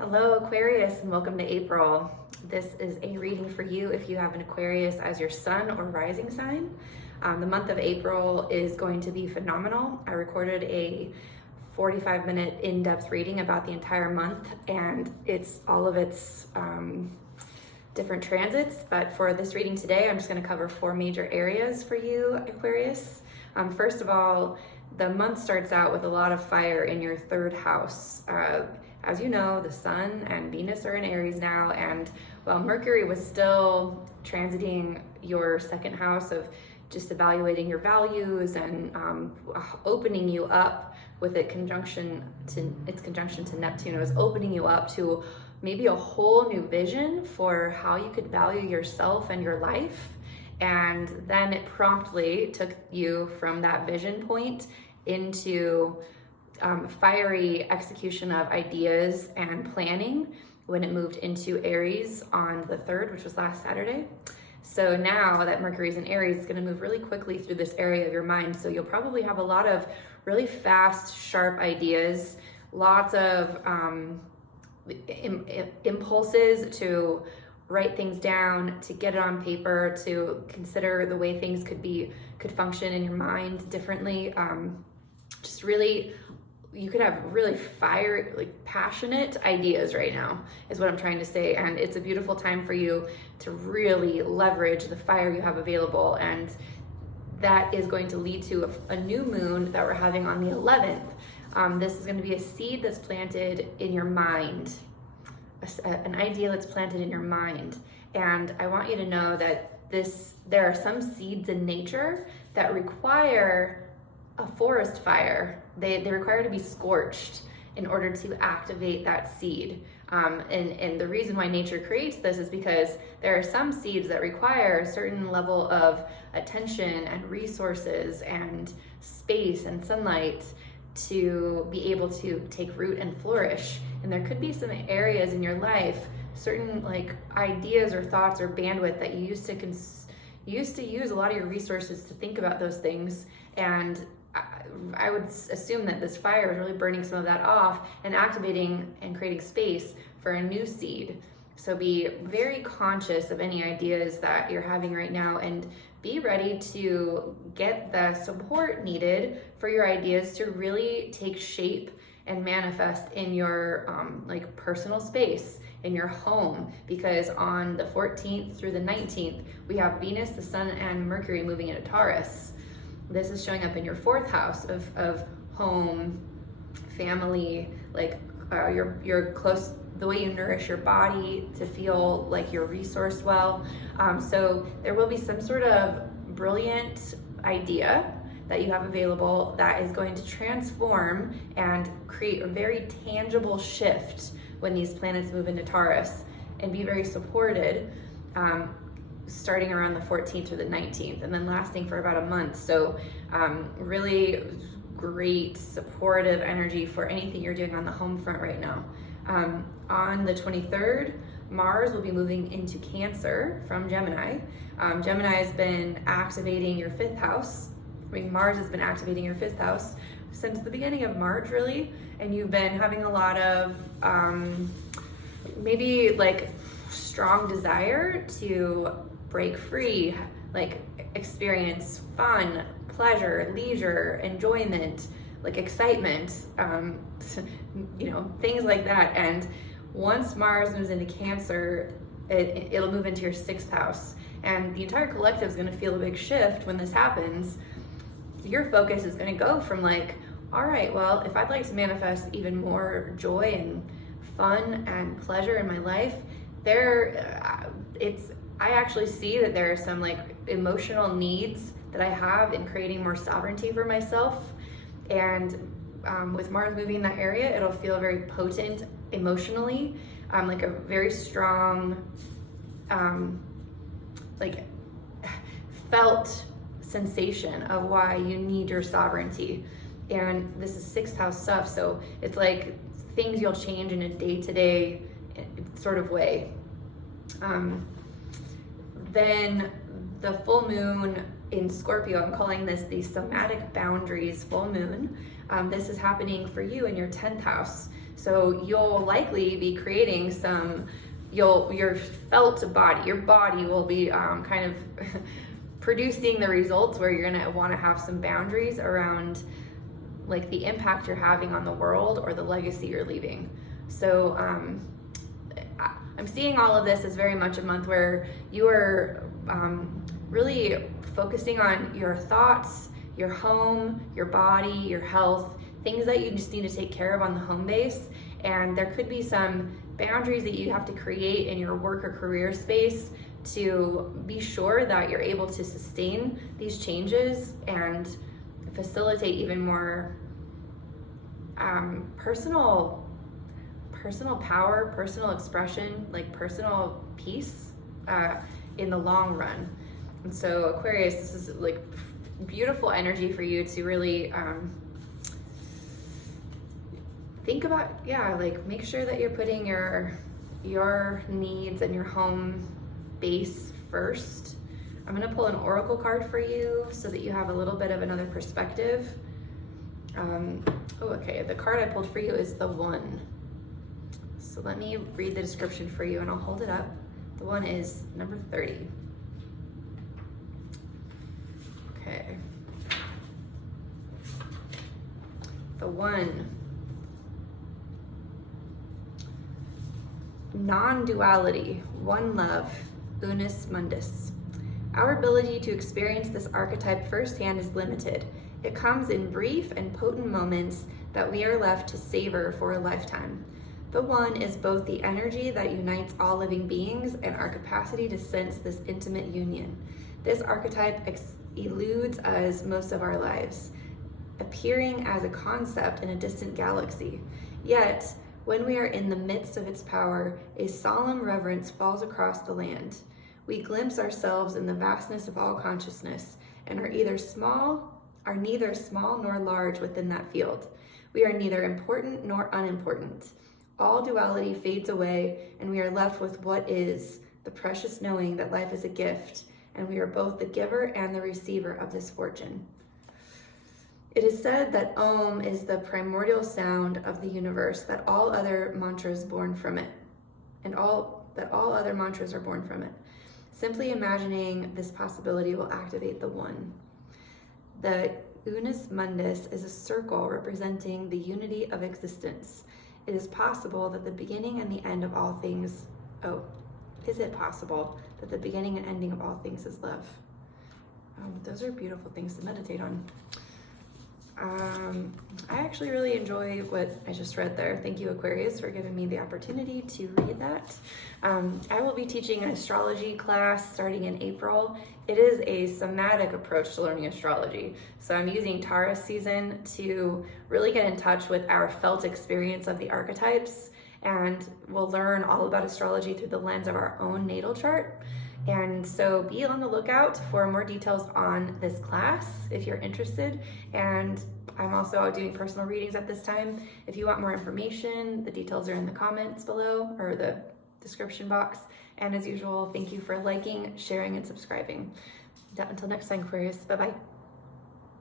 Hello Aquarius, and welcome to April. This is a reading for you if you have an Aquarius as your sun or rising sign. The month of April is going to be phenomenal. I recorded a 45-minute in-depth reading about the entire month, and it's all of its different transits. But for this reading today, I'm just going to cover 4 major areas for you, Aquarius. First of all, the month starts out with a lot of fire in your 3rd house. As you know, the Sun and Venus are in Aries now, and while Mercury was still transiting your 2nd house of just evaluating your values and opening you up with its conjunction to Neptune, it was opening you up to maybe a whole new vision for how you could value yourself and your life. And then it promptly took you from that vision point into fiery execution of ideas and planning when it moved into Aries on the 3rd, which was last Saturday. So now that Mercury's in Aries, it's going to move really quickly through this area of your mind. So you'll probably have a lot of really fast, sharp ideas, lots of impulses to write things down, to get it on paper, to consider the way things could function in your mind differently. Just really, you could have really passionate ideas right now is what I'm trying to say. And it's a beautiful time for you to really leverage the fire you have available. And that is going to lead to a new moon that we're having on the 11th. This is going to be a seed that's planted in your mind, an idea that's planted in your mind. And I want you to know that there are some seeds in nature that require a forest fire. They require to be scorched in order to activate that seed. And the reason why nature creates this is because there are some seeds that require a certain level of attention and resources and space and sunlight to be able to take root and flourish. And there could be some areas in your life, certain ideas or thoughts or bandwidth that you used to use a lot of your resources to think about those things. And I would assume that this fire is really burning some of that off and activating and creating space for a new seed. So be very conscious of any ideas that you're having right now, and be ready to get the support needed for your ideas to really take shape and manifest in your personal space, in your home, because on the 14th through the 19th, we have Venus, the Sun, and Mercury moving into Taurus. This is showing up in your 4th house of home, family, your close, the way you nourish your body to feel like you're resourced well. So there will be some sort of brilliant idea that you have available that is going to transform and create a very tangible shift when these planets move into Taurus, and be very supported. Starting around the 14th through the 19th, and then lasting for about a month. So really great supportive energy for anything you're doing on the home front right now. On the 23rd, Mars will be moving into Cancer from Gemini. Gemini has been activating your 5th house. Mars has been activating your 5th house since the beginning of March, really, and you've been having a lot of maybe strong desire to break free, experience fun, pleasure, leisure, enjoyment, excitement, things like that. And once Mars moves into Cancer, it'll move into your 6th house, and the entire collective is going to feel a big shift when this happens. Your focus is going to go from all right, well, if I'd like to manifest even more joy and fun and pleasure in my life, I actually see that there are some emotional needs that I have in creating more sovereignty for myself. And with Mars moving in that area, it'll feel very potent emotionally, a very strong, felt sensation of why you need your sovereignty. And this is 6th house stuff, so it's things you'll change in a day-to-day sort of way. Then the full moon in Scorpio, I'm calling this the somatic boundaries full moon. This is happening for you in your 10th house. So you'll likely be creating your felt body, your body will be kind of producing the results where you're gonna wanna have some boundaries around like the impact you're having on the world or the legacy you're leaving. So I'm seeing all of this as very much a month where you are really focusing on your thoughts, your home, your body, your health, things that you just need to take care of on the home base. And there could be some boundaries that you have to create in your work or career space to be sure that you're able to sustain these changes and facilitate even more personal power, personal expression, like personal peace in the long run. And so Aquarius, this is like beautiful energy for you to really think about, like make sure that you're putting your needs and your home base first. I'm gonna pull an oracle card for you so that you have a little bit of another perspective. Okay, the card I pulled for you is the One. So let me read the description for you and I'll hold it up. The One is number 30. Okay. The One. Non-duality, one love, unus mundus. Our ability to experience this archetype firsthand is limited. It comes in brief and potent moments that we are left to savor for a lifetime. The One is both the energy that unites all living beings and our capacity to sense this intimate union. This archetype eludes us most of our lives, appearing as a concept in a distant galaxy. Yet, when we are in the midst of its power, a solemn reverence falls across the land. We glimpse ourselves in the vastness of all consciousness and are neither small nor large within that field. We are neither important nor unimportant. All duality fades away and we are left with what is, the precious knowing that life is a gift and we are both the giver and the receiver of this fortune. It is said that Om is the primordial sound of the universe, that all other mantras born from it, and that all other mantras are born from it. Simply imagining this possibility will activate the One. The unus mundus is a circle representing the unity of existence. It is possible that the beginning and the end of all things, is it possible that the beginning and ending of all things is love? Those are beautiful things to meditate on. I actually really enjoy what I just read there. Thank you, Aquarius, for giving me the opportunity to read that. I will be teaching an astrology class starting in April. It is a somatic approach to learning astrology. So I'm using Taurus season to really get in touch with our felt experience of the archetypes, and we'll learn all about astrology through the lens of our own natal chart. And so be on the lookout for more details on this class if you're interested. And I'm also doing personal readings at this time. If you want more information, the details are in the comments below or the description box. And as usual, thank you for liking, sharing, and subscribing. Until next time, Aquarius, bye-bye.